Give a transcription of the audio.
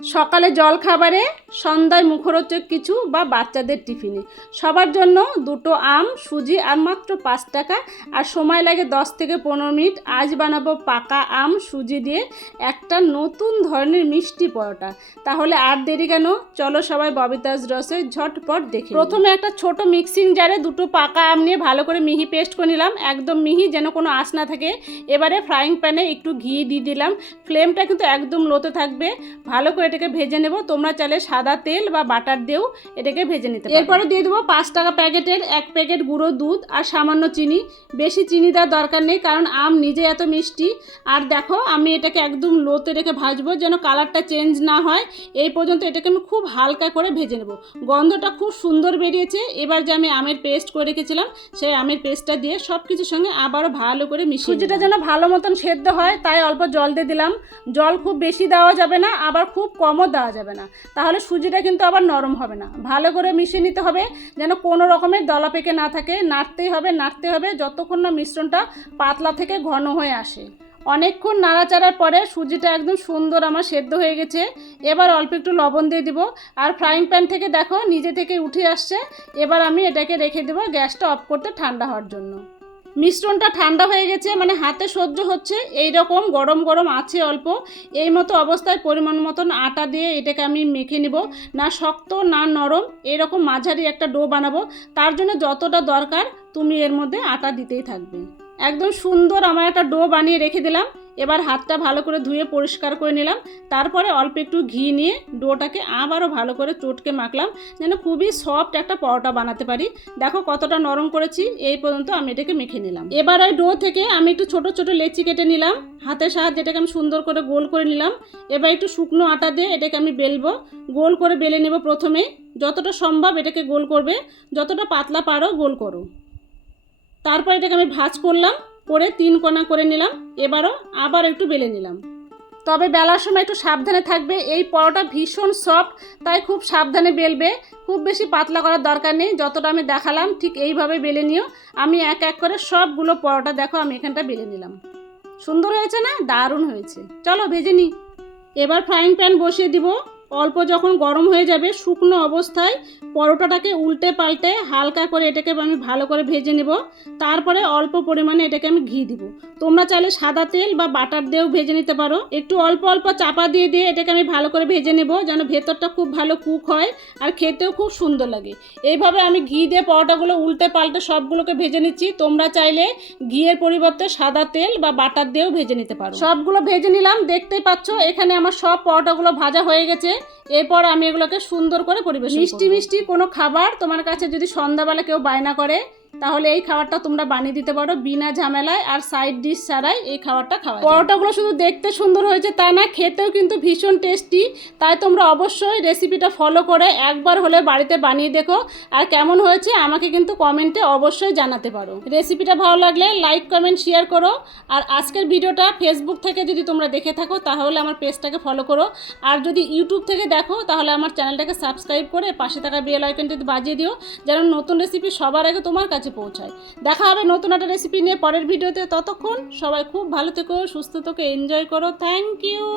সকালে জল খাবারে সন্ধ্যায় মুখরোচক কিছু বা বাচ্চাদের টিফিনে। সবার জন্য দুটো আম, সুজি আর মাত্র পাঁচ টাকা। আর সময় লাগে দশ থেকে পনেরো মিনিট। আজ বানাবো পাকা আম, সুজি দিয়ে একটা নতুন ধরনের মিষ্টি পরোটা। তাহলে আর দেরি কেন? চলো সবাই ববিতাজ রসে ঝটপট দেখি প্রথমে একটা ছোট মিক্সিং জারে দুটো পাকা আম নিয়ে ভালো করে মিহি পেস্ট করে নিলাম। একদম মিহি যেন কোনো আঁশ না থাকে। এবারে ফ্রাইং প্যানে একটু ঘি দিয়ে দিলাম। ফ্লেমটা কিন্তু একদম লোতে থাকবে। ভালো করে এটাকে ভেজে নেব। তোমরা চাইলে সাদা তেল বা বাটার দিয়েও এটাকে ভেজে নিতে এরপরে দিয়ে দেবো পাঁচ টাকা প্যাকেটের এক প্যাকেট গুঁড়ো দুধ আর সামান্য চিনি। বেশি চিনি দেওয়ার দরকার নেই কারণ আম নিজে এত মিষ্টি। আর দেখো আমি এটাকে একদম লোতে রেখে ভাজবো যেন কালারটা চেঞ্জ না হয়। এই পর্যন্ত এটাকে আমি খুব হালকা করে ভেজে নেব। গন্ধটা খুব সুন্দর বেরিয়েছে। এবার যে আমি আমের পেস্ট করে রেখেছিলাম সেই আমের পেস্টটা দিয়ে সব কিছুর সঙ্গে আবারও ভালো করে মিশিয়ে সুজিটা যেন ভালো মতন সেদ্ধ হয় তাই অল্প জল দিয়ে দিলাম। জল খুব বেশি দেওয়া যাবে না আবার খুব কমও দেওয়া যাবে না। তাহলে সুজিটা কিন্তু আবার নরম হবে না। ভালো করে মিশিয়ে নিতে হবে, যেন কোনো রকমের দলা পেকে না থাকে। নাড়তেই হবে, নাড়তে হবে, যতক্ষণ না মিশ্রণটা পাতলা থেকে ঘন হয়ে আসে। অনেকক্ষণ নাড়াচাড়ার পরে সুজিটা একদম সুন্দর আমার সেদ্ধ হয়ে গেছে। এবার অল্প একটু লবণ দিয়ে দিব। আর ফ্রাইং প্যান থেকে দেখো, নিজে থেকে উঠে আসছে। এবার আমি এটাকে রেখে দেবো গ্যাসটা অফ করতে ঠান্ডা হওয়ার জন্য। মিশ্রণটা ঠান্ডা হয়ে গেছে মানে হাতে সহ্য হচ্ছে এই রকম গরম গরম আছে অল্প, এই মতো অবস্থায় পরিমাণ মতন আটা দিয়ে এটাকে আমি মেখে নেব, না শক্ত, না নরম, এরকম মাঝারি একটা ডো বানাবো, তার জন্য যতটা দরকার তুমি এর মধ্যে আটা দিতেই থাকবে। একদম সুন্দর আমার একটা ডো বানিয়ে রেখে দিলাম। এবার হাতটা ভালো করে ধুয়ে পরিষ্কার করে নিলাম। তারপরে অল্প একটু ঘি নিয়ে ডোটাকে আবারও ভালো করে চটকে মাখলাম, যেন খুবই সফট একটা পরোটা বানাতে পারি। দেখো কতটা নরম করেছি, এই পর্যন্ত আমি এটাকে মেখে নিলাম। এবার ওই ডো থেকে আমি একটু ছোট ছোট লেচি কেটে নিলাম। হাতের সাহায্যে এটাকে আমি সুন্দর করে গোল করে নিলাম। এবার একটু শুকনো আটা দিয়ে এটাকে আমি বেলবো। গোল করে বেলে নেব প্রথমে যতটা সম্ভব এটাকে গোল করবে। যতটা পাতলা পারো গোল করো। তারপর এটাকে আমি ভাজ করলাম, করে তিন কোনা করে নিলাম, এবারও আবার একটু বেলে নিলাম। তবে বেলার সময় একটু সাবধানে থাকবে, এই পরোটা ভীষণ সফট তাই খুব সাবধানে বেলবে, খুব বেশি পাতলা করার দরকার নেই, যতটা আমি দেখালাম ঠিক এইভাবে বেলে নিও। আমি এক এক করে সবগুলো পরোটা দেখো, আমি এখানটা বেলে নিলাম। সুন্দর হয়েছে না? দারুণ হয়েছে। চলো, ভেজে নিই। এবার ফ্রাইং প্যান বসিয়ে দিব। অল্প যখন গরম হয়ে যাবে, শুকনো অবস্থায় পরোটাটাকে উল্টে পাল্টে হালকা করে এটাকে আমি ভালো করে ভেজে নেব। তারপরে অল্প পরিমাণে এটাকে আমি ঘি দিব। তোমরা চাইলে সাদা তেল বা বাটার দিয়েও ভেজে নিতে পারো। একটু অল্প অল্প চাপা দিয়ে দিয়ে এটাকে আমি ভালো করে ভেজে নেব যেন ভেতরটা খুব ভালো কুক হয় আর খেতেও খুব সুন্দর লাগে। এইভাবে আমি ঘি দিয়ে পরোটাগুলো উল্টে পাল্টে সবগুলোকে ভেজে নিচ্ছি। তোমরা চাইলে ঘিয়ের পরিবর্তে সাদা তেল বা বাটার দিয়েও ভেজে নিতে পারো। সবগুলো ভেজে নিলাম, দেখতেই পাচ্ছ এখানে আমার সব পরোটাগুলো ভাজা হয়ে গেছে। এরপর আমি এগুলোকে সুন্দর করে পরিবেশন মিষ্টি মিষ্টি কোনো খাবার তোমার কাছে যদি সন্ধ্যাবেলা কেউ বায়না করে তাহলে এই খাবারটা তোমরা বানিয়ে দিতে পারো বিনা ঝামেলায় আর সাইড ডিশ ছাড়াই এই খাবারটা খাওয়া পরোটাগুলো শুধু দেখতে সুন্দর হয়েছে তা না, খেতেও কিন্তু ভীষণ টেস্টি তাই তোমরা অবশ্যই রেসিপিটা ফলো করে একবার হলে বাড়িতে বানিয়ে দেখো। আর কেমন হয়েছে আমাকে কিন্তু কমেন্টে অবশ্যই জানাতে পারো। রেসিপিটা ভালো লাগলে লাইক কমেন্ট শেয়ার করো। আর আজকের ভিডিওটা ফেসবুক থেকে যদি তোমরা দেখে থাকো, তাহলে আমার পেজটাকে ফলো করো। আর যদি ইউটিউব থেকে দেখো, তাহলে আমার চ্যানেলটাকে সাবস্ক্রাইব করে পাশে থাকা বেল আইকনটিতে বাজিয়ে দিও। যেন নতুন রেসিপি সবার আগে তোমার কাছে পৌঁছায়। দেখা হবে নতুন একটা রেসিপি নিয়ে পরের ভিডিওতে। ততক্ষণ সবাই খুব ভালো থেকো, সুস্থ থেকো এনজয় করো। Thank you